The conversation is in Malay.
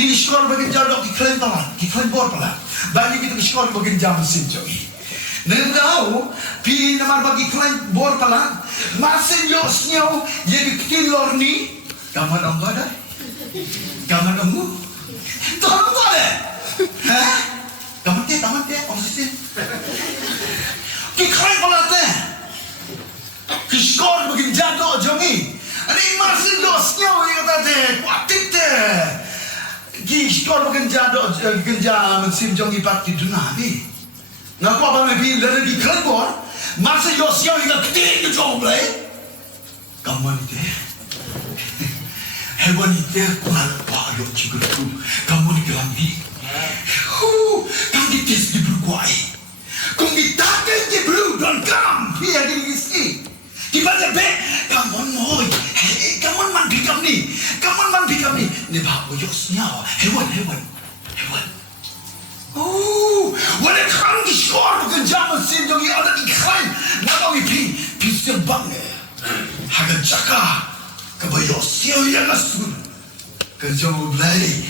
Kini Shkor bagian jadok kiklan bor pala. Bagi kita Shkor bagian jam mesin jogi. Nengau pi namar bagi kiklan bor pala. Masin yo snyo ye kitilor ni. Kaman ang ada? Kaman ang mu? Tolong tu ada? Hah? Kaman dia, posisi. Kiklan pala teh. Shkor bagian jadok jogi. Ani masin yo snyo ye kata teh. Kuatit teh. Shkor bagian jadok kerja mesin jogi parti dunani. Ngaku apa mebi lere di kelbor, masa yosio ina ketik ke jomble. Kamu ni deh, hewan itu kurang payah juga tu. Kamu ni kelam ni, kamu di tes di berkuai, kamu di takkan di beru dan kam, dia di isi. Di mana be, kamu moi, kamu man bikam ni, ni bawa yosnya hewan. Wala kang Shkor bagian jam mesin jogi ada ikan, nama wipi pisir bang haga jaka kebayos siapa yang asun kejauh lagi.